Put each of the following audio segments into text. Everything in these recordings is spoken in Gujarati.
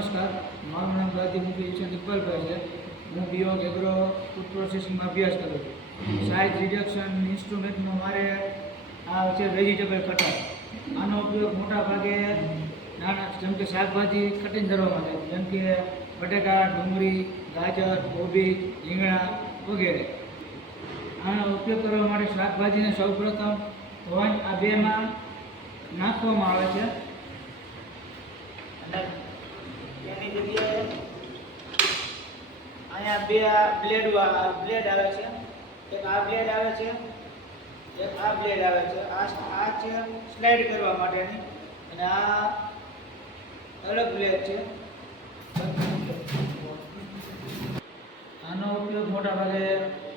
નમસ્કાર, મારું નામ ગાંધીમુખી ઈચ્છા ઇકબાલભાઈ છે. હું બિયોંગ એગ્રો ફૂડ પ્રોસેસિંગમાં અભ્યાસ કરું છું. સાઇઝ રિડક્શન ઇન્સ્ટ્રુમેન્ટનો મારે આ છે વેજીટેબલ કટર. આનો ઉપયોગ મોટા ભાગે નાના જેમ કે શાકભાજી કટિંગ કરવા માટે, જેમ કે બટાકા, ડુંગળી, ગાજર, કોબી, રીંગણા વગેરે. આનો ઉપયોગ કરવા માટે શાકભાજીને સૌપ્રથમ ધોઈને આ બેમાં નાખવામાં આવે છે. અને એની જગ્યાએ અહીંયા બે બ્લેડ આવે છે. એક આ બ્લેડ આવે છે, એક આ બ્લેડ આવે છે. આ છે સ્લાઇડ કરવા માટેની, અને આ અલગ બ્લેડ છે. આનો ઉપયોગ મોટા ભાગે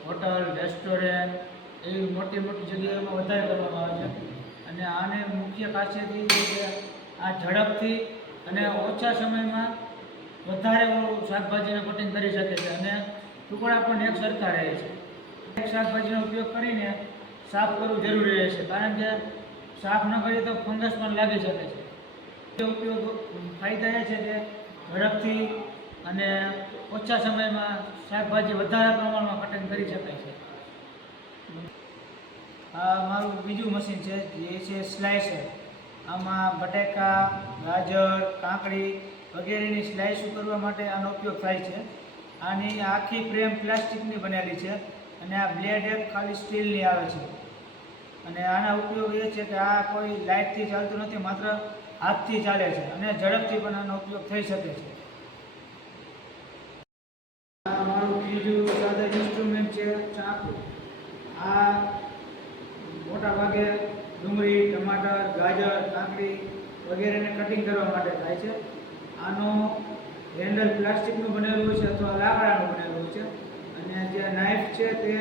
હોટલ, રેસ્ટોરન્ટ એવી મોટી મોટી જગ્યાઓમાં વધારે કરવામાં આવે છે. અને આને મુખ્ય ખાસિયત એ છે કે આ ઝડપથી અને ઓછા સમયમાં વધારે શાકભાજીને કટિંગ કરી શકે છે, અને ટુકડા પણ એક સરખા રહે છે. એક શાકભાજીનો ઉપયોગ કરીને સાફ કરવું જરૂરી રહે છે, કારણ કે સાફ ન કરીએ તો ફંગસ પણ લાગી શકે છે. તે ઉપયોગ ફાયદા એ છે કે ઝડપથી અને ઓછા સમયમાં શાકભાજી વધારે પ્રમાણમાં કટિંગ કરી શકાય છે. આ મારું બીજું મશીન છે, જે છે સ્લાઇસર. આમાં બટાકા, ગાજર, કાકડી વગેરેની સ્લાઇસ કરવા માટે આનો ઉપયોગ થાય છે. આની આખી ફ્રેમ પ્લાસ્ટિકની બનેલી છે, અને આ બ્લેડ એક ખાલી સ્ટીલની આવે છે. અને આના ઉપયોગ એ છે કે આ કોઈ લાઇટથી ચાલતું નથી, માત્ર હાથથી ચાલે છે, અને ઝડપથી પણ આનો ઉપયોગ થઈ શકે છે. આ મારું બીજું સાદા ઇન્સ્ટ્રુમેન્ટ છે ચાકુ. આ મોટા ભાગે ડુંગળી, ટમાટર, ગાજર, કાકડી વગેરેને કટિંગ કરવા માટે થાય છે. આનો હેન્ડલ પ્લાસ્ટિકનું બનેલું છે અથવા લાકડાનું બનેલું છે, અને જે નાઇફ છે તે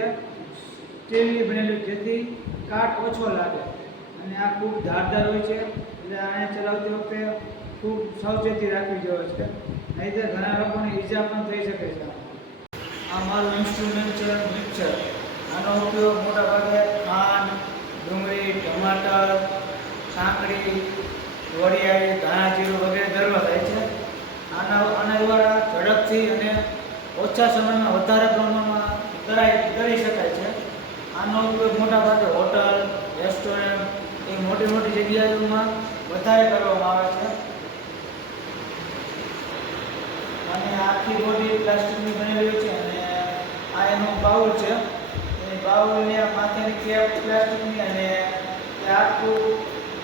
સ્ટીલની બનેલી, જેથી કાટ ઓછો લાગે. અને આ ખૂબ ધારદાર હોય છે, એટલે આને ચલાવતી વખતે ખૂબ સાવચેતી રાખવી જોઈએ છે, નહીંતર ઘણા લોકોને ઈજા પણ થઈ શકે છે. આ મારું ઇન્સ્ટ્રુમેન્ટ છે મિક્સર. આનો ઉપયોગ મોટા ભાગે ખાંડ, ડુંગળી, ટમાટર, કાકડી, વરિયાળી, ધાણા જીરું વગેરે દળવા થાય છે. આના દ્વારા ઝડપથી અને ઓછા સમયમાં વધારે પ્રમાણમાં કરી શકાય છે. આનો ઉપયોગ મોટા ભાગે હોટલ, રેસ્ટોરન્ટ એ મોટી મોટી જગ્યાઓમાં વધારે કરવામાં આવે છે. અને આખી બોડી પ્લાસ્ટિકની બનેલી છે, અને આ એનું બાઉલ છે. એ બાઉલની માથેની કેપ પ્લાસ્ટિકની, અને એ આખું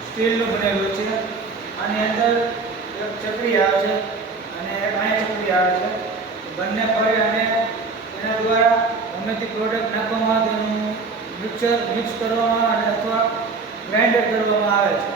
સ્ટીલનું બનેલું છે. આની અંદર એક ચકરી આવે છે, અને એક અહીંયા ચકરી આવે છે. બંને ફરે, અને એના દ્વારા ગમે તે પ્રોડક્ટ નાખવામાં તેનું મિક્સ કરવામાં અને અથવા ગ્રાઇન્ડર કરવામાં આવે છે.